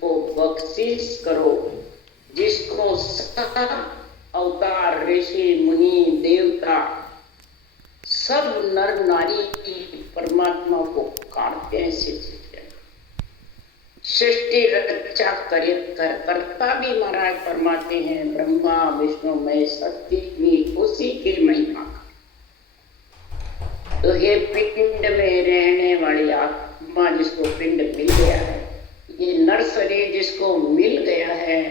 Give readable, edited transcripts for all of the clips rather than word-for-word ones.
को बख्शिश करो, जिसको सब अवतार, ऋषि, मुनि, देवता, सब नर नारी परमात्मा को काटते हैं। सृष्टि रक्षा करता भी महाराज फरमाते हैं, ब्रह्मा विष्णु महेश शक्ति भी उसी की महिमा। तो ये पिंड में रहने वाली आत्मा जिसको पिंड मिल गया है, ये नर शरीर जिसको मिल गया है,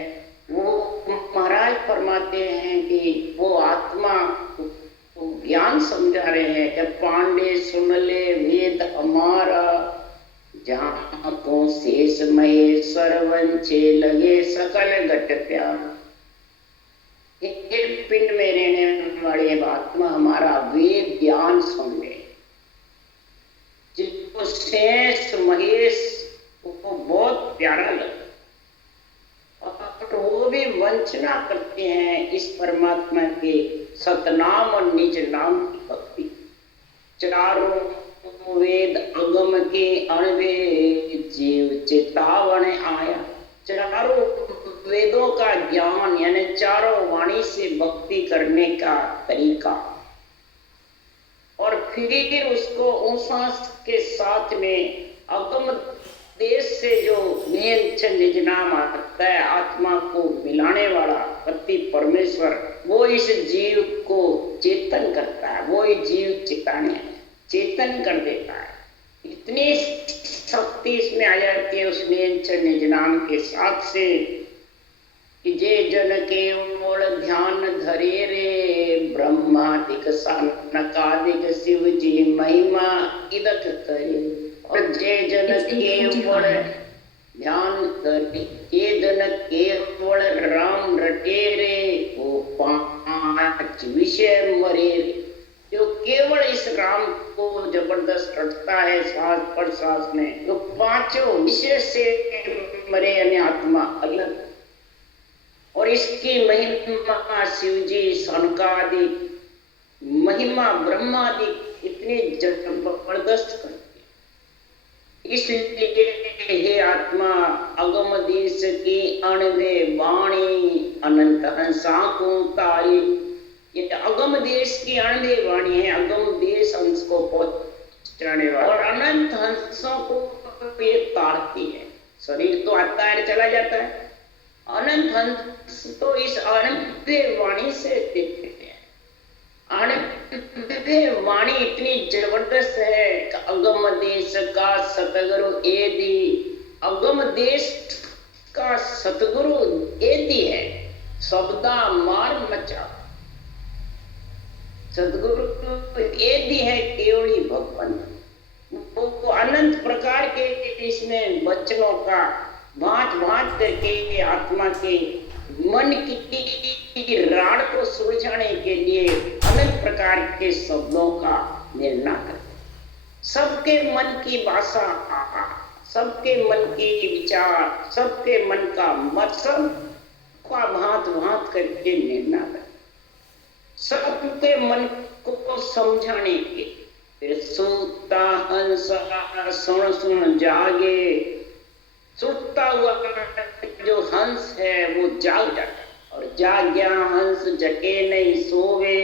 वो महाराज फरमाते हैं कि वो आत्मा को ज्ञान समझा रहे हैं कि पांडे सुन ले वेद हमारा, जहाँ को शेष महेश्वर वंचे लगे सकल घट प्यार। एक पिंड में रहने वाले आत्मा हमारा वेद ज्ञान सुन ले, जिसको शेष महेश को बहुत प्यारा लगा, और वो भी वंचना करते हैं इस परमात्मा के सतनाम और निज नाम की भक्ति। चारों वेद अगम के अणवे जीव चेतावन आया। चारों वेदों का ज्ञान यानी चारों वाणी से भक्ति करने का तरीका, और फिर उसको उस के साथ में अगम देश से जो निज नाम आता है, आत्मा को मिलाने वाला पति परमेश्वर, वो इस जीव को चेतन करता है, वो इस जीव चेतन कर देता है। इतनी शक्ति इसमें आ जाती है उस निज नाम के साथ से कि जे जन के मोड़ ध्यान धरे रे, ब्रह्मादिक सनकादिक शिव जी महिमा इदक करे। और जे जन के मोड़ ध्यान धरे, जे जन के मोड़ राम रटे रे, वो 5 विषय मरे रे। जो केवल इस राम को जबरदस्त रटता है सांस पर सांस में, तो 5 विषय से मरे यानी आत्मा अलग। और इसकी महिमा शिव जी सनकादि महिमा ब्रह्मादि इतनी जबरदस्त करती है। इसलिए हे आत्मा अगम देश की अणवे वाणी, अनंत हंसा को तारी। ये अगम देश की अणवे वाणी है, अगम देश हंस को पहुंचाने वाला, और अनंत हंसों को ये तारती है। शरीर तो आता है चला जाता है, अनंत हंस तो इस अणवे वाणी से देखते हैं। अणवे वाणी इतनी जबरदस्त है कि अगम देश का सतगुरु एदी, अगम देश का सतगुरु एदी है, शब्दा मार मचा। सदगुरु एदी है केवली भगवान। वो अनंत प्रकार के इसमें वचनों का भांत करके आत्मा के मन की राड़ को सुलझाने के लिए अनंत प्रकार के शब्दों का निर्णय करते। सबके मन की भाषा, सबके मन की विचार, सबके मन का मत, सबका भांत करके निर्णय करते, सबके मन को समझाने के। फिर सूता हंस सुन जागे, सुता हुआ जो हंस है वो जाग जाता, और जाग्या हंस जगे नहीं सोवे,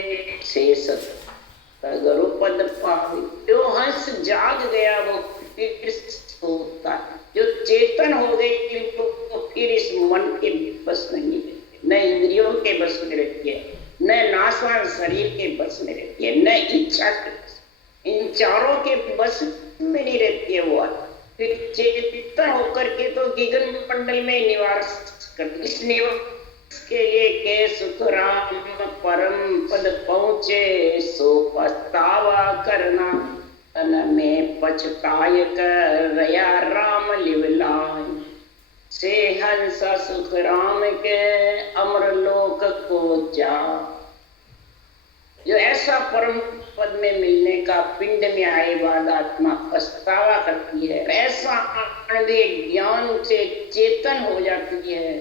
शेष सतगुरु पद पावे। जो हंस जाग गया वो फिर सोता, जो चेतन हो गई वो फिर इस मन के बस नहीं रहती, न इंद्रियों के बस में रहती है, न नाशवान शरीर के बस में रहती है, न इच्छा के बस, इन चारों के बस में नहीं रहती है वो। फिर चेतन होकर के तो गगन मंडल में निवास करती। इस निवास के लिए के सुख राम परम पद पहुँचे, सो पछतावा करना तन में पछताय कर रया राम लिवलाय। से हंस सुख राम के अमर लोक को जा। जो ऐसा परम पद में मिलने का पिंड में आए बाद आत्मा पछतावा करती है, ऐसा अणवे ज्ञान से चेतन हो जाती है,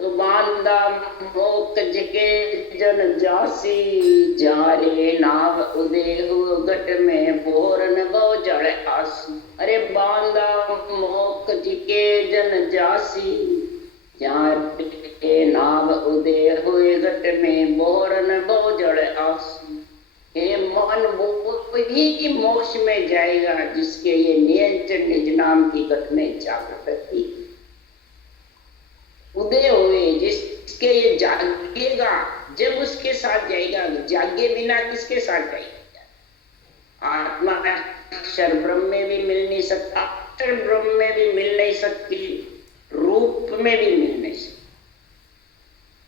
बांदा मोक जिके जन जासी, जारे नाव उदेहु गट में बोरन बहु जड़ आसी। अरे बांदा मोक जिके जन जासी, जारे नाव उदेहु गट में बोरन बहु जड़ आसी। हे मन वो ही मोक्ष में जाएगा जिसके ये नियंत्रण निज नाम की गत में जागृत थी, उदय हुए, जिसके ये जागेगा जब उसके साथ जाएगा। जागे बिना किसके साथ जाएगा? आत्मा अक्षर ब्रह्म में भी मिल नहीं सकता, अक्षर ब्रह्म में भी मिल नहीं सकती, रूप में भी मिल नहीं सकती,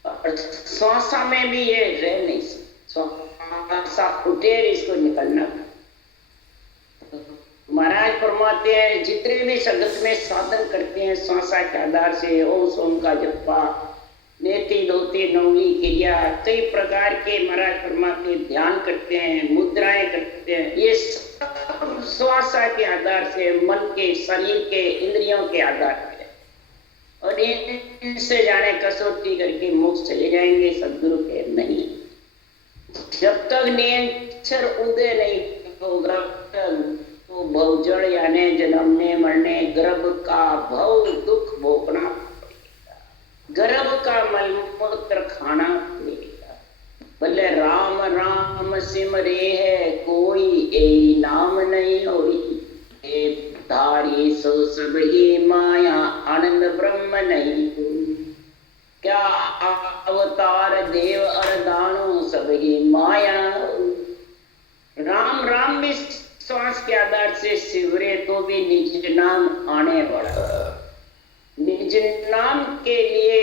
और श्वासा में भी ये रह नहीं सकती। श्वासा उठे इसको निकलना। महाराज फरमाते हैं जितने भी जगत में साधन करते हैं श्वासा के आधार से, ओम सोम का जपा, नेति धोती नौली क्रिया, कई प्रकार के महाराज फरमाते ध्यान करते हैं, मुद्राएं करते हैं, ये सब श्वासा के आधार से, मन के, शरीर के, इंद्रियों के आधार पर, और इनसे जाने कसौटी करके मोक्ष चले जाएंगे सदगुरु के। नहीं, जब तक नियंत्रण उदय नहीं होगा तो भवजड़ यानी जन्मने मरने गर्भ का भव दुख भोगना पड़ेगा, गर्भ का मलमूत्र खाना पड़ेगा। भले राम राम सिमरे है कोई, ए नाम नहीं होई, धारी सो सब ही माया आनंद ब्रह्म नहीं कोई। क्या अवतार देव अरदानो सब ही माया। राम राम भी श्वास के आधार से सिवरे तो भी निज नाम आने वाला। निज नाम के लिए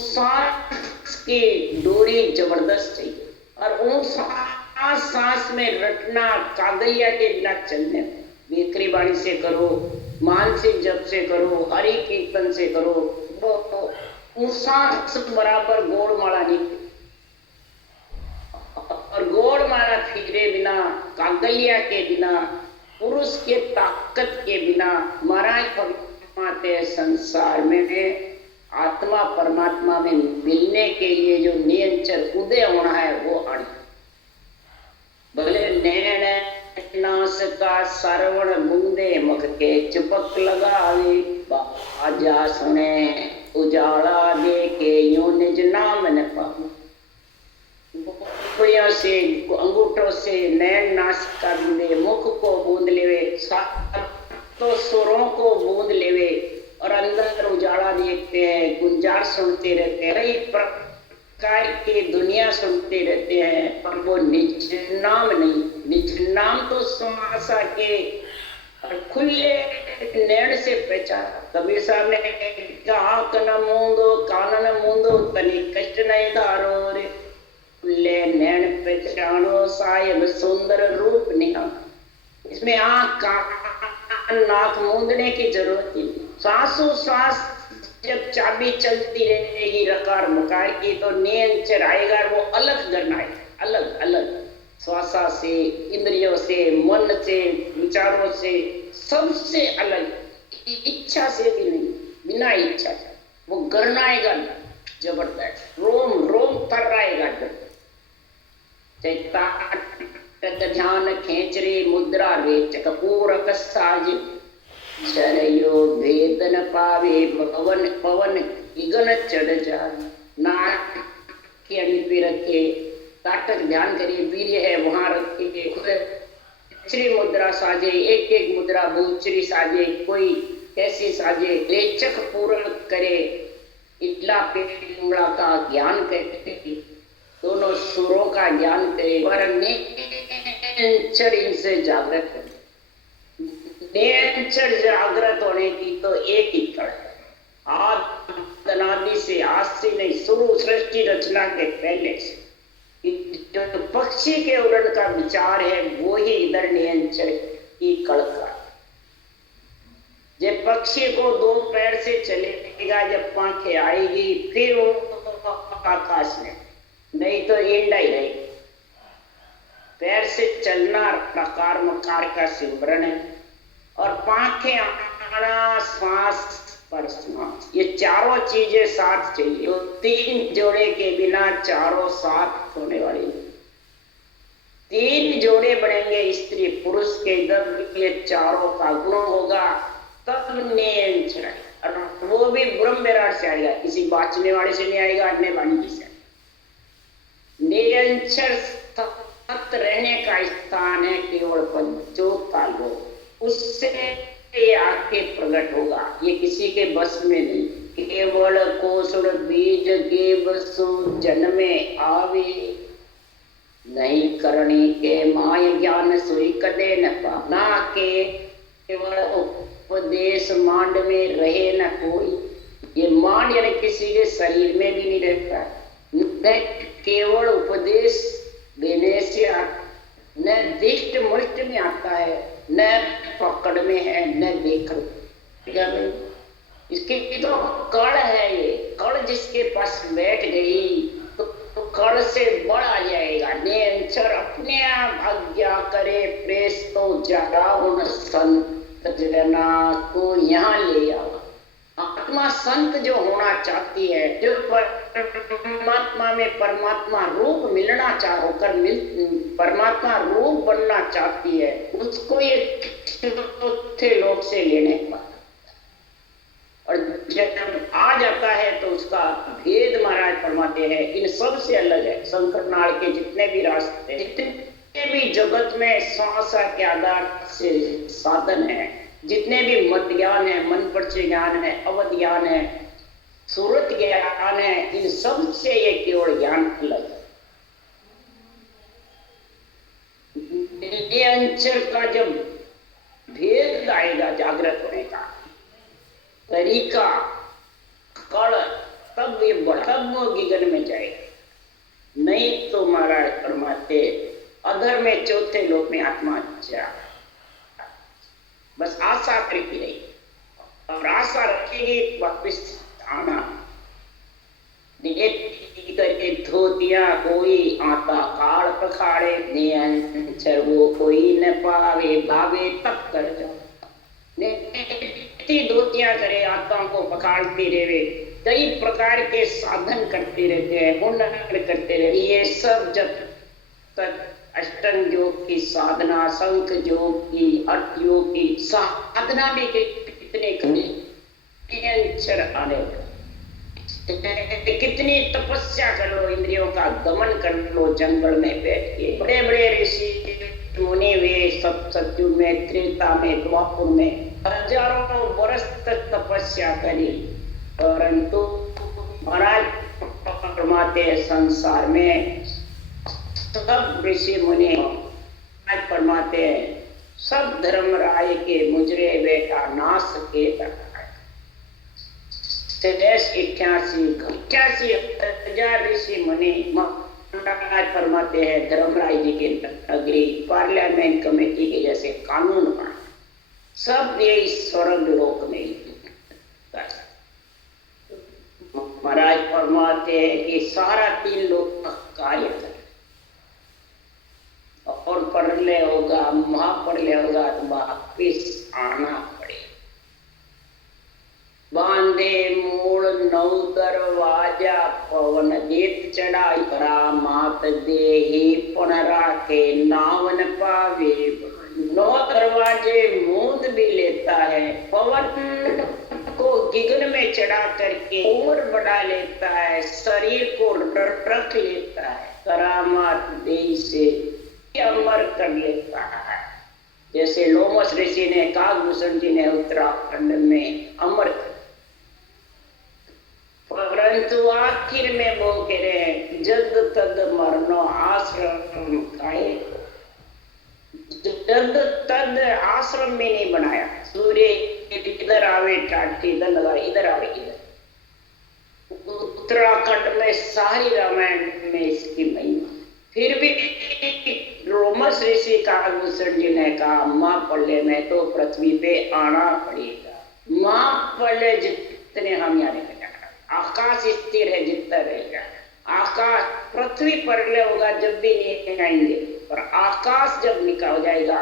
सांस की डोरी जबरदस्त चाहिए, और उन सांस में रटना कागलिया के बिना चलने, बेकरी बाणी से करो, मानसिक जप से करो, हरि कीर्तन से करो, वो सांस बराबर गोड़ माला नहीं, और गोड़ माला फिरे बिना, कागलिया के बिना, पुरुष के ताकत के बिना महाराज फरमाते संसार में आत्मा परमात्मा में मिलने के लिए जो नियंत्रण उदय होना है वो आड़ी। भले नैन नास का सरवण बूंदे मुख के चिपक लगावे, बाजा सुने उजाला दे के यूं निज नाम न पावे। से अंगूठों से नैन नासिका बूंदे, मुख को बूंद लेवे, तो सुरों को बूंद लेवे, और अंदर उजाला देखते हैं, गुंजार सुनते रहते हैं, कई प्रकार की दुनिया सुनते रहते हैं, पर वो निज नाम नहीं। निज नाम तो श्वासा के खुले नैन से पहचाना। कबीर साहब ने कहा कन मूंदो कानन मूंदो तनी कष्ट नहीं धारो रे, ले नैन पहचानो साहिब सुंदर रूप निहार। इसमें आँख कान नाक मूंदने की जरूरत नहीं। श्वासों श्वास जब चाबी चलती रहेगी रकार मकार की, तो नियंत्रण आएगा, वो अलग करना है, अलग अलग श्वासा से, इंद्रियों से, मन से, विचारों से, सबसे अलग, इच्छा से भी नहीं, बिना इच्छा वो गरनाएगा जबरदस्त, रोम रोम थर्राएगा। ध्यान खेचरे मुद्रा रेचक पूरक साज, चरयो भेद न पावे पवन पवन इगन चढ़ जाए। नाक की अड़ी पे रखे, ताटक ध्यान करिए, वीर्य है वहां रखे, श्री मुद्रा साजे, एक एक मुद्रा भूचरी साजे, कोई कैसी साजे, रेचक पूर्ण करे, इटला पे उंगला का ज्ञान करे, दोनों सुरों का ज्ञान करे, पर नेचर इनसे जागृत है। नेचर जागृत होने की तो एक ही कड़ है, आदि से, आज से नहीं, शुरू सृष्टि रचना के पहले से जो पक्षी के उड़न का विचार है वो ही इधर नियंत्रण की कड़ का। जब पक्षी को दो पैर से चलेगा, जब पंखें आएगी फिर वो आकाश में, नहीं तो इंडा ही रहेगी। पैर से चलना प्रकार मकार का सिमरन है, और पांखें आना श्वास स्पर्शना, ये चारों चीजें साथ चाहिए। 3 जोड़े के बिना चारों साथ होने वाली नहीं। 3 जोड़े बनेंगे स्त्री पुरुष के, जब ये चारों का गुण होगा तब नेम चढ़ाएगा। और वो भी ब्रह्म विराट से आएगा, किसी बाचने वाले से नहीं आएगा, अन्य वाणी से। निरंतर सतत रहने का स्थान है केवल पंचोत्तालोक, उससे ये आके प्रकट होगा। ये किसी के बस में नहीं। केवल कोसुर बीज के बसु जन्मे आवे, नहीं करणी के माय ज्ञान सोई कदे न पाना के। केवल उपदेश मांड में रहे न कोई। ये मांड यानी किसी के शरीर में भी नहीं रहता। न केवल उपदेश देने से न दिष्ट मुष्ट में आता है, न पकड़ में है, न देख में। इसके तो कड़ है। ये कड़ जिसके पास बैठ गई तो कड़ से बड़ आ जाएगा। निरंतर अपने आप आज्ञा करे प्रेस तो जरा उन संत जना को यहाँ ले आओ। आत्मा संत जो होना चाहती है, जो परमात्मा में परमात्मा रूप मिलना होकर परमात्मा रूप बनना चाहती है, उसको ये चौथे लोक से लेने का। और जब आ जाता है तो उसका भेद महाराज फरमाते हैं इन सब से अलग है। शंकर नाड़ के जितने भी रास्ते, जितने भी जगत में श्वास के आधार से साधन है, जितने भी मत ज्ञान है, मन परिचय ज्ञान है, अवध ज्ञान है, सूरत ज्ञान है, इन सब से ये केवल ज्ञान अलग है। ये अंचल का जब भेद आएगा जागृत होने का तरीका, कड़, तब ये बड़ा, तब वो गिगन में जाएगा। नहीं तो महाराज फरमाते अधर में चौथे लोक में आत्मा जा, बस आशा करती रही और आशा रखेगी वापिस आना। करके धोतिया कोई आता काल पखाड़े, नियंचर वो कोई न पावे भावे तब कर जाओ। धोतियां करे, आत्माओं को पखाड़ती रहे, कई प्रकार के साधन करते रहते हैं, हुनर करते रहते। ये सब जब तक अष्टांग योग की साधना, शंख योग की, अर्थ योग की साधना भी कितने आने, कितनी तपस्या कर लो, इंद्रियों का दमन कर लो, जंगल में बैठ के। बड़े बड़े ऋषि मुनि वे सब सतयुग में, त्रेता में, द्वापर में हजारों वर्ष तक तपस्या करी, परंतु महाराज फरमाते हैं संसार में सब ऋषि मुनि फरमाते हैं सब धर्मराय के मुजरे बेटा नाश के तक 88 हजार ऋषि मुनि फरमाते हैं धर्मराय जी के नगरी पार्लियामेंट कमेटी के जैसे कानून बना, सब ये स्वर्ग लोक में। महाराज फरमाते हैं कि सारा 3 लोक का कार्य कर और प्रलय होगा, महाप्रलय होगा तो वापिस आना पड़ेगा। बांधे मूल 9 दरवाजा पवन देत चढ़ाई, करा मात देही पुनरा के नावन पावे। 9 दरवाजे मूंद भी लेता है, पवन को गिगन में चढ़ा करके और बढ़ा लेता है, शरीर को रख लेता है, करामात देही से अमर कर लेता है। जैसे लोमस ऋषि ने, काकभूषण जी ने उत्तराखंड में अमर, परंतु आखिर में वो कह रहे हैं जद तद मरनो आश्रम खाए। जद तद आश्रम में नहीं बनाया। सूर्य इधर आवे टाटी, इधर लगा, इधर आवे इधर। उत्तराखंड में सारी रामायण में इसकी महिमा। फिर भी रोमस ऋषि काकभूषण जी ने कहा महाप्रलय में तो पृथ्वी पे आना पड़ेगा। महाप्रलय जितने हम यहाँ नहीं, आकाश स्थिर है जितना रहेगा, आकाश पृथ्वी प्रलय होगा जब भी नहीं आएंगे, पर आकाश जब निकाल जाएगा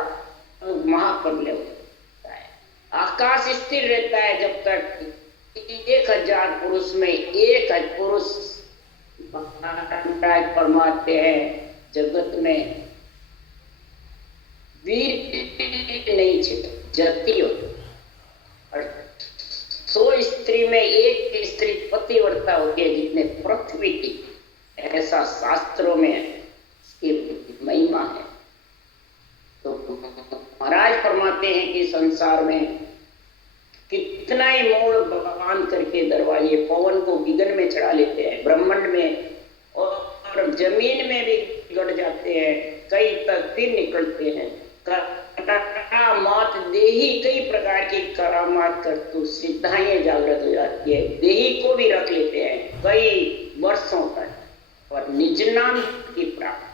तो महाप्रलय हो जाता है। आकाश स्थिर रहता है जब तक 1000 पुरुष में एक पुरुष फरमाते हैं जगत में वीर नहीं छिपा जती होती, और 100 स्त्री में एक स्त्री पतिव्रता होती है जितने पृथ्वी की, ऐसा शास्त्रों में इसकी महिमा है। तो महाराज फरमाते हैं कि संसार में कितना ही मोड़ बांध करके दरवाजे पवन को बिगन में चढ़ा लेते हैं, ब्रह्मांड में और जमीन में भी गड़ जाते हैं, कई तक फिर निकलते हैं, करामात देही कई प्रकार की करामात करतु सिद्धाएं जागृत हो जाती है, देही को भी रख लेते हैं कई वर्षों तक और निज नाम की प्राप्ति।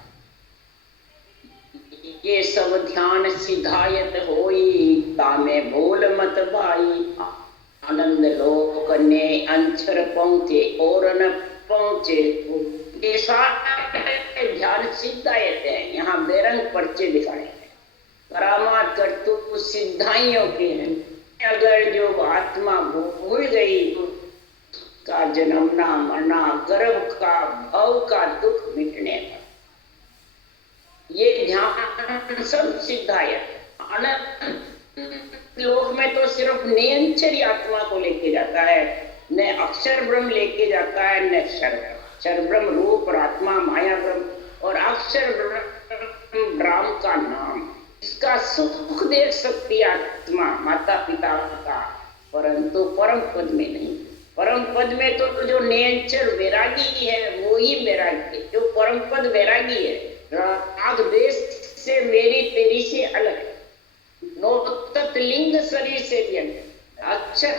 ये सब ध्यान सिधायत होई तामे भूल मत भाई, आनंद लोक ने अंचर पहुंचे और न पहुंचे। ये सारे ध्यान सिद्धायत है, यहाँ बेरंग पर्चे दिखाए हैं, करामात करतु सिद्धाइयों के हैं। अगर जो आत्मा भूल गई का जन्मना मरना, गर्भ का भव का दुख मिटने पर, ये ध्यान सब सिद्धायत। लोक में तो सिर्फ नियंचरी आत्मा को लेके जाता है, न अक्षर ब्रह्म लेके जाता है, न क्षर ब्रह्म रूप और आत्मा माया ब्रह्म और अक्षर ब्रह्म का नाम, इसका सुख देख सकती है आत्मा माता पिता का, परंतु परम पद में नहीं। परम पद में तो जो नियंचर वैरागी है वो ही वैरागी है, जो परम पद वैरागी है, राग देश से मेरी तेरी से अलग है, नौतत लिंग शरीर से भी अलग, अक्षर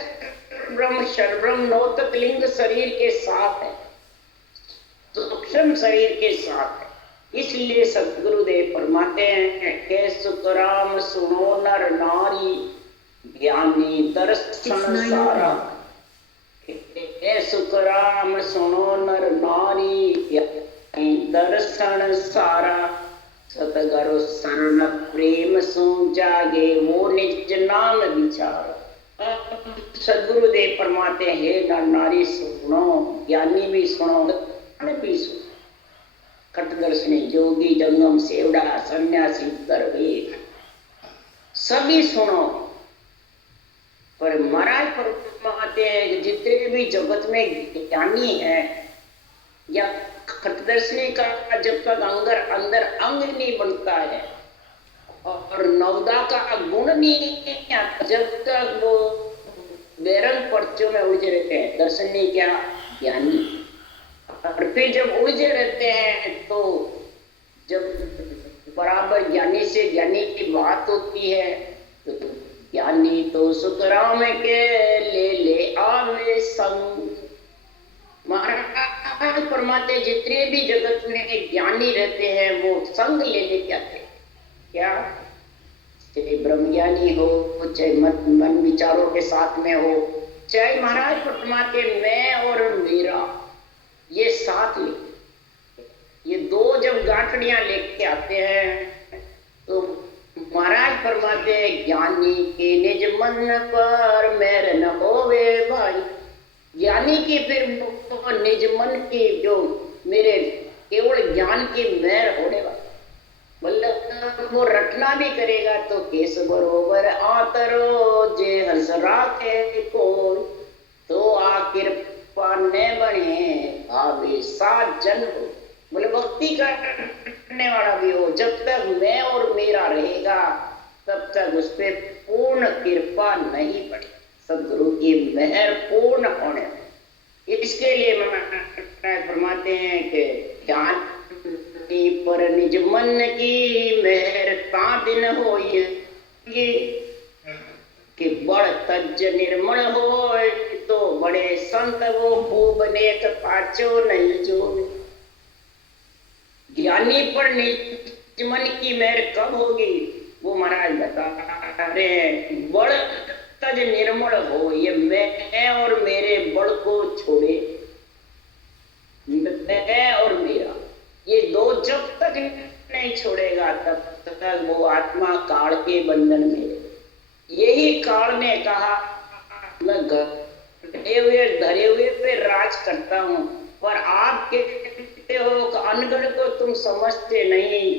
ब्रह्म क्षर ब्रह्म नौतत लिंग शरीर के साथ है, सूक्ष्म शरीर के साथ है। इसलिए सद्गुरुदेव फरमाते हैं के सुखराम सुनो नर नारी, ज्ञानी दर्शन सारा। के सुखराम सुनो नर नारी, ज्ञानी दर्शन सारा। सतगुरु शरण प्रेम सो जागे वो निज नाम विचार। सद्गुरुदेव फरमाते हैं हे नर नारी सुनो, ज्ञानी भी सुनो भी सुनो, खटदर्शनी जोगी जंगम सेवड़ा सन्यासी दरवेश सभी सुनो। पर महाराज फरमाते हैं कि जितने भी जगत में ज्ञानी है या खटदर्शनी का जब तक अंदर अंग नहीं बनता है और नवदा का गुण नहीं आता, जब तक वो बेरंग पर्चों में उलझे रहते हैं। दर्शनी क्या ज्ञानी, और फिर जब उलझे रहते हैं तो जब बराबर ज्ञानी से ज्ञानी की बात होती है तो ज्ञानी तो सुखराम के ले आवे संग। महाराज फरमाते जितने भी जगत में ज्ञानी रहते हैं वो संग ले लेके आते हैं। क्या चाहे ब्रह्मज्ञानी हो, चाहे मन विचारों के साथ में हो, चाहे महाराज फरमाते मैं और मेरा, ये साथ ले, ये दो जब गांठड़ियां लेके आते हैं तो महाराज फरमाते ज्ञानी के निज मन पर मेर न होवे भाई। ज्ञानी की फिर निज मन की जो मेरे केवल ज्ञान की मेर होने वाली, मतलब वो रटना भी करेगा तो केस बरोबर आतरो जे हंस राखे कोई, तो आखिर पाने बने भावे सात जन हो, बोले भक्ति करने वाला भी हो। जब तक मैं और मेरा रहेगा तब तक उस पर पूर्ण कृपा नहीं पड़े, सदगुरु की मेहर पूर्ण होने। इसके लिए महाराज फरमाते हैं कि ध्यान पर निज मन की मेहर ता दिन हो कि बड़ तज निर्मल हो, तो बड़े संत वो खूब नेक पाचो नहीं जो। ज्ञानी पर निज मन की मेहर कब होगी वो महाराज बता रहे हैं। बड़ तज निर्मल हो, ये मैं और मेरे बड़ को छोड़े, मैं और मेरा, ये दो जब तक नहीं छोड़ेगा तब तक वो आत्मा काल के बंधन में। यही काल ने कहा मैं गए हुए राज करता हूँ, पर आप कहते हो कि अनगढ़ को तुम समझते नहीं,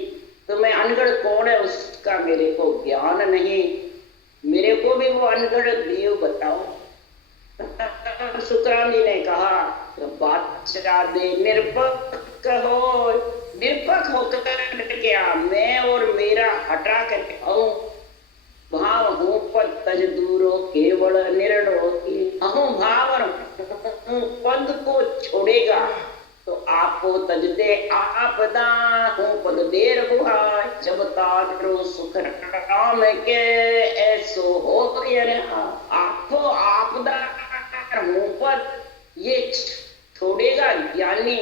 तो मैं अनगढ़ कौन है उसका मेरे को ज्ञान नहीं, मेरे को भी वो अनगढ़ देव बताओ। सुखराम जी ने कहा तो बादशाह दे निरपक्ष हो, निरपक्ष होकर क्या मैं और मेरा हटा कर आऊं, भाव हूं पद तज दूरो केवल निर्णो की, अहूं भाव पद को छोड़ेगा तो आपको तज दे आपदा, हूं पद देर बुहा जब तारो सुख राम के ऐसो हो, आपको आपदा हूं पद ये छोड़ेगा ज्ञानी,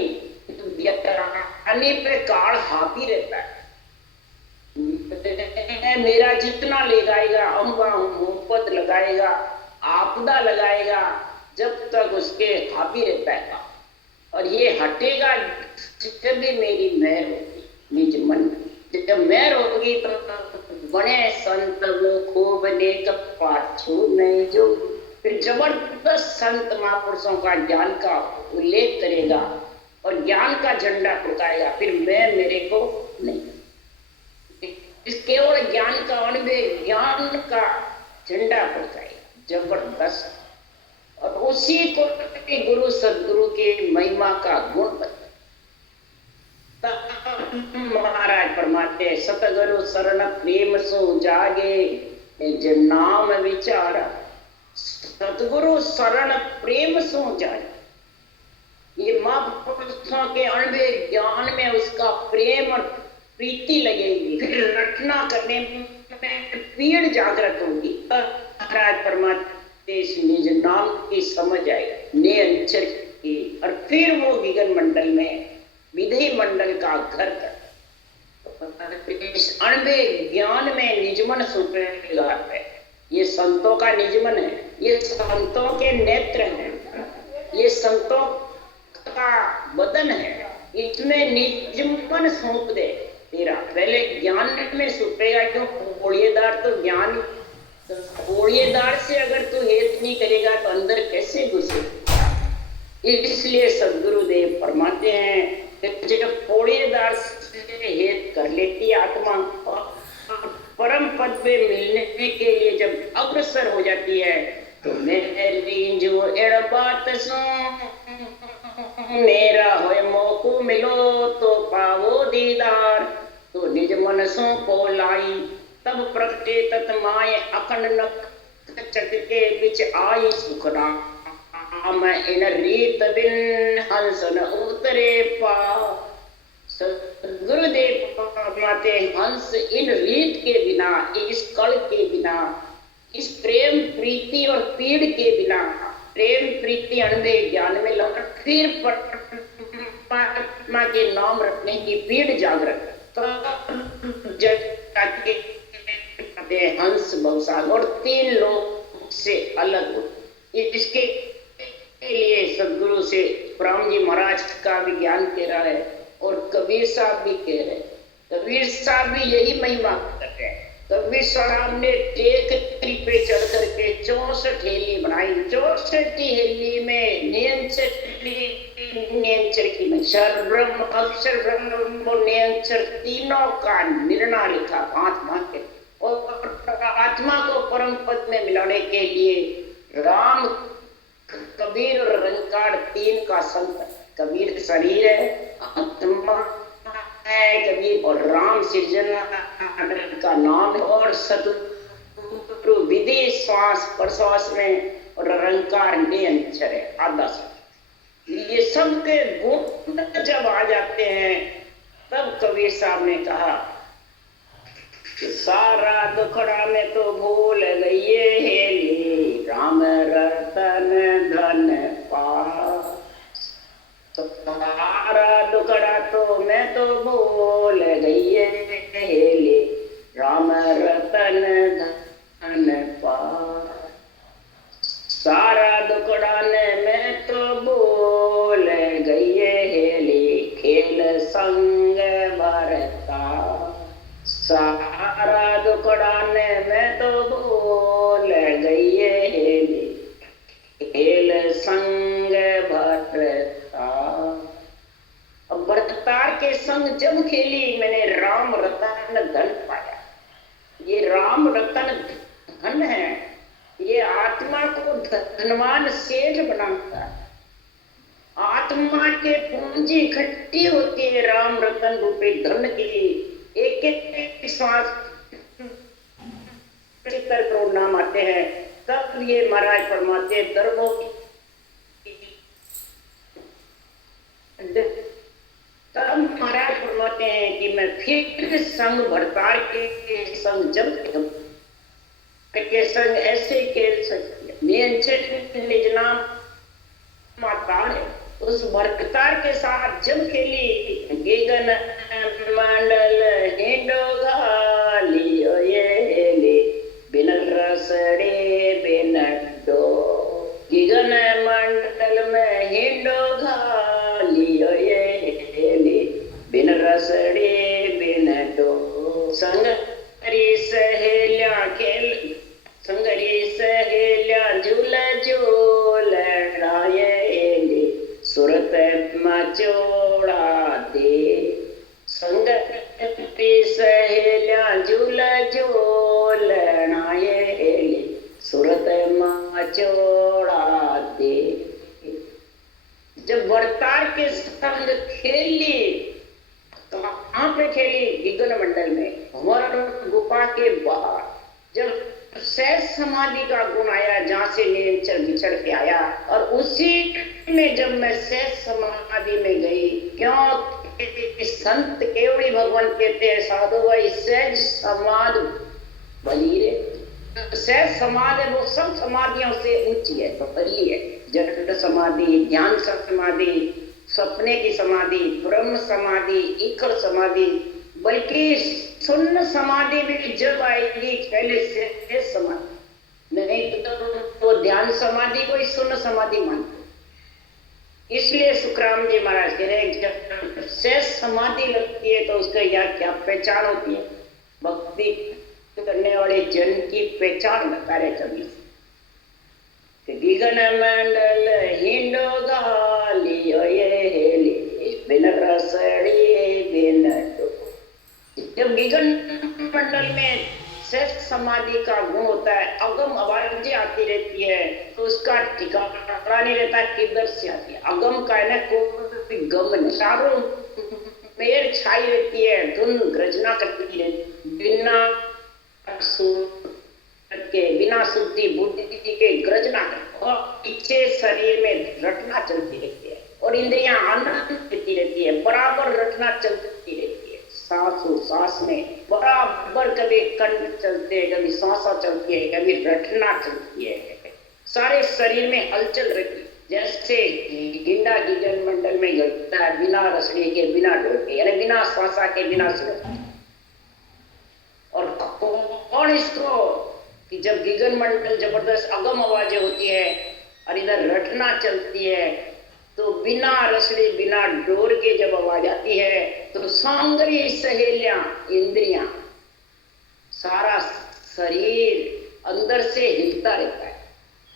ज्ञानी पे काल हावी रहता है, मेरा जितना ले जाएगा अम्बा मुहब्बत लगाएगा, आपदा लगाएगा, जब तक उसके हावी रहता है, और ये हटेगा जब भी मेरी मेहर होगी निज मन, जब मेहर होगी तो बने संत वो खूब नेक पाछू नहीं जो, फिर जबरदस्त संत महापुरुषों का ज्ञान का उल्लेख करेगा और ज्ञान का झंडा फुकाएगा, फिर मैं मेरे को नहीं, इस केवल ज्ञान का अनुभव ज्ञान का झंडा फुकाएगा जबरदस्त, और उसी को गुरु सदगुरु के महिमा का गुण बताए। महाराज फरमाते सतगुरु शरण प्रेम सो जागे जो नाम विचारा, सतगुरु शरण प्रेम सो जाए, ये महापुरुषों के अनुभव ज्ञान में उसका प्रेम और प्रीति लगेगी, फिर रटना करने में पीड़ जागृत होगी, महाराज परमात्मा इस निज नाम की समझ आएगा ने अंचर की, और फिर वो विगन मंडल में विधि मंडल का घर कर इस अनुभव ज्ञान में निजमन सुपेगा है, ये संतों का निजमन है, ये संतों के नेत्र हैं, ये संतों का बदन है, इसमें निजमन सौंप दे तेरा, पहले ज्ञान में सुपेगा, क्यों पोड़िएदार तो ज्ञान, पोड़िएदार से अगर तू हेत नहीं करेगा तो अंदर कैसे घुसे, इसलिए सदगुरुदेव फरमाते हैं जब पोड़िएदार से हेत कर लेती आत्मा, परम पद पे मिलने के लिए जब अग्रसर हो जाती है, तो मेरी जो एड़ बात सुन मेरा होए मौको मिलो तो पावो दीदार, तो निज मनसों को लाई तब प्रगटे तत माए अखंड नक चटके बिच आई सुख राम इन रीत बिन हंस न उतरे पा। गुरुदेव फरमाते हंस इन रीत के बिना, इस कल के बिना, इस प्रेम प्रीति और पीड़ के बिना, प्रेम प्रीति अनुभव ज्ञान में लौट फिर परमात्मा के नाम रखने की पीड़ जागृत, हंस भवसागर और 3 लोग से अलग हो। इसके लिए सदगुरु से राम जी महाराज का भी ज्ञान कह रहा है और कबीर साहब भी कह रहे हैं, कबीर साहब भी यही महिमा कर रहे हैं। कबीर साहब ने टेकरी पे चढ़ करके 64 हेली बनाई, 64 हेली में नियंचर की अक्षर ब्रह्म अक्षर ब्रह्म नियंचर तीनों का निर्णय लिखा हाथ के, और आत्मा को परम पद में मिलाने के लिए राम कबीर और रंकार 3 का संग, कबीर शरीर है, आत्मा है कबीर, और राम सृजना का नाम है, और सतगुरु विधि श्वास प्रश्वास में, और रंकार नियंचर है आधा से। ये सब के गुण जब आ जाते हैं तब कबीर साहब ने कहा सारा दुखड़ा में तो भूल गई हेली, राम रतन धन पा, सारा दुखड़ा तो मैं तो भूल गई हेली, राम रतन धन पा, सारा दुखड़ा ने मैं तो भूल गई हेली, खेल संग भरता, सारा दुखड़ा ने मैं तो भूल गई हेली, खेल संग भरता, संग जब खेली मैंने राम रतन धन पाया। ये राम रतन धन है, ये आत्मा को धनवान सेठ बनाता है। आत्मा के पूंजी इकट्ठी होती है राम रतन रूपी धन की। एक एक श्वास करोड़ नाम आते हैं, तब ये महाराज फरमाते दर्बों तब महाराज फरमाते हैं कि मैं फिर संग भरतार के संग जब के संग ऐसे खेल सकते निज नाम माता ने उस भरतार के साथ जब खेली। गिगन मंडल हिंडो गालियो ये ले बिन रसड़े बिन डो। गिगन मंडल में हिंडो गालियो ये ले बिन रसड़े बिन डो। संगरी सहेलिया खेल संगरी सहेलिया झूल झूल राये सुरत मचोड़ा दे। संगरी सहेलिया झूल झूल राये सुरत मचोड़ा दे। जब भरतार के संग खेली तो कहाँ पे खेली? गिगन मंडल में, भंवर गुफा के बाहर। जब सहज समाधि का गुण आया, जहां से निरंतर बिछड़ के आया, और उसी में जब मैं सहज समाधि में गई, क्यों संत केवड़ी भगवान कहते हैं साधु भाई सहज समाधि भली रे। सहज समाधि वो सब समाधियों से ऊंची है, तो भली है। जड़ समाधि, ज्ञान समाधि, सपने की समाधि, ब्रह्म समाधि, ईश्वर समाधि, बल्कि शून्य समाधि भी जब आएगी पहले से समाधि, नहीं तो वो ध्यान समाधि को ही शून्य समाधि मानते। इसलिए सुखराम जी महाराज कह रहे हैं जब शेष समाधि लगती है तो उसका क्या पहचान होती है? भक्ति करने वाले जन की पहचान बता रहे कभी। गिगन मंडल हिंडो गालियो ये बिन रसड़ी बिन डो। जब गिगन मंडल में श्रेष्ठ समाधि का गुण होता है, अगम आवाजें आती रहती है, तो उसका ठिकाना नहीं रहता किधर से आती है। अगम का है ना, कोई गम नहीं, चारों पेड़ छाई रहती है, धुन गर्जना करती रहती, बिना शुद्धि बुद्धि के गर्जना और पीछे शरीर में रटना चलती रहती है, और इंद्रियां आनंद देती रहती है, बराबर रटना चलती रहती है। सांस में बराबर कभी कंठ चलते हैं, कभी सांसा चलती है, कभी रटना चलती है, सारे शरीर में हलचल रहती है। जैसे गिंडा गिगन मंडल में घटता है बिना रसड़ी के, बिना डोल के, यानी बिना सांसा के, बिना सुर। और कौन इसको कि जब गिगन मंडल जबरदस्त अगम आवाजें होती है और इधर रटना चलती है, तो बिना रसड़ी बिना डोर के जब आवाज आती है तो सांगरी सहेलियां इंद्रियां, सारा शरीर अंदर से हिलता रहता है,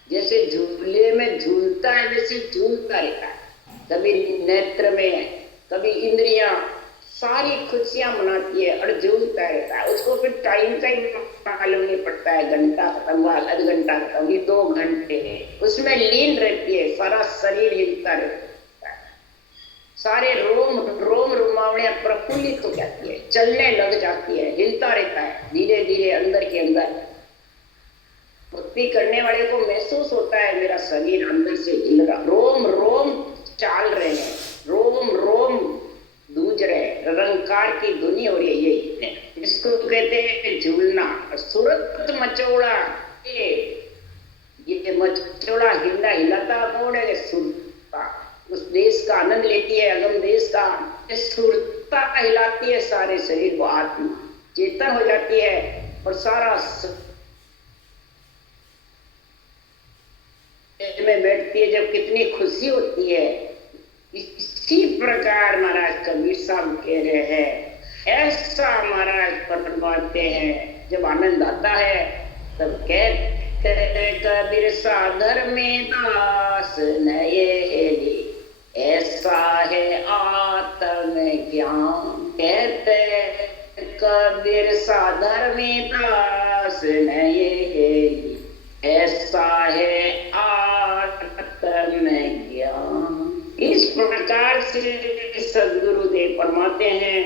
जैसे झूले में झूलता है वैसे झूलता रहता है। कभी नेत्र में, कभी इंद्रियां, सारी खुशियां मनाती है और झूलता रहता है। उसको फिर टाइम का ही मालूम नहीं पड़ता है, घंटा खत्म हुआ, आधा घंटा खत्म हुई, 2 घंटे उसमें लीन रहती है, सारा शरीर हिलता रहता है, सारे रोम रोमावड़ियां प्रफुल्लित हो जाती है, चलने लग जाती है, हिलता रहता है धीरे धीरे अंदर के अंदर। भक्ति करने वाले को महसूस होता है मेरा शरीर अंदर से हिल रहा, रोम रोम चाल रहे हैं, रोम रोम दूज रहे, रंकार की धुनी हो रही है। यही इसको कहते हैं झूलना। सूरत मचोड़ा, ये मचोड़ा हिला हिलाता कौन है? सुरता, उस देश का आनंद लेती है, अगम देश का। सुरता हिलाती है सारे शरीर को, आत्मा चेतन हो जाती है और सारा में बैठती है जब कितनी खुशी होती है। इसी प्रकार महाराज कबीर साहब कह रहे हैं, ऐसा महाराज फरमाते हैं जब आनंद आता है तब कहते कबीर सागर में दास नये, ऐसा है आत्म ज्ञान। प्रकार से सदगुरुदेव फरमाते हैं,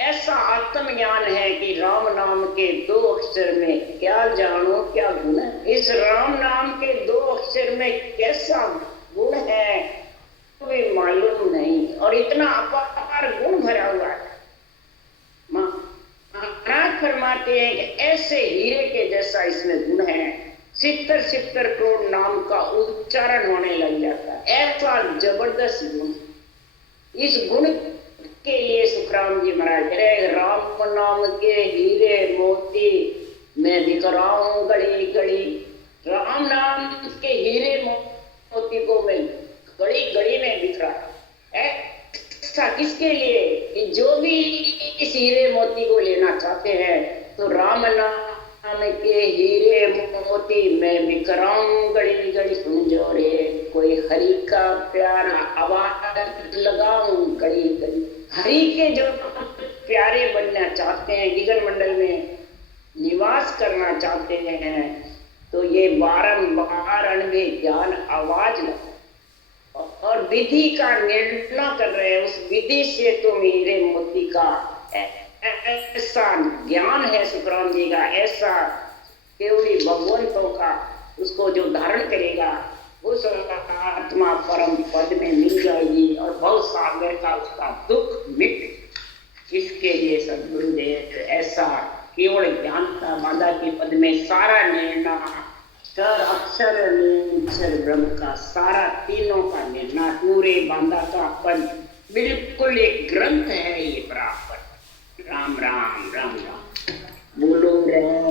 ऐसा आत्मज्ञान है कि राम नाम के 2 अक्षर में क्या जानो क्या गुण है। इस राम नाम के 2 अक्षर में कैसा गुण है कोई मालूम नहीं, और इतना अपार गुण भरा हुआ है। महाराज फरमाते हैं कि ऐसे हीरे के जैसा इसमें गुण है, 70 करोड़ नाम का उच्चारण होने लग जाता है। ऐसा जबरदस्त गुण, इस गुण के लिए सुखराम जी महाराज कह रहे, राम नाम के हीरे मोती मैं बिक रहा हूं गली गली। राम नाम के हीरे मोती को मैं गली गली में बिक रहा है। ऐसा किसके लिए कि जो भी इस हीरे मोती को लेना चाहते हैं, तो राम नाम के हीरे मोती मैं बिक रहा हूं गली गली। सुन जो रे कोई हरि का प्यारा आवाज लगाऊं गली गली। हरि के जो प्यारे बनना चाहते हैं, गिगन मंडल में निवास करना चाहते हैं, तो ये बारंबार अनबे ज्ञान आवाज लगा और विधि का निर्णय कर रहे हैं। उस विधि से तुम हीरे मोती का ऐसा ज्ञान है सुखराम जी का, ऐसा केवली भगवंतों का, उसको जो धारण करेगा उस आत्मा परम पद में मिल जाएगी और भव सागर का उसका दुख मिट। इसके लिए सदगुरुदेव ऐसा केवल ज्ञान का बाधा के पद में सारा निर्णय, अक्षर अक्षर ब्रह्म का सारा तीनों का निर्णय, पूरे बांधा का पद बिल्कुल एक ग्रंथ है ये बराबर। राम राम राम राम बोलो राम।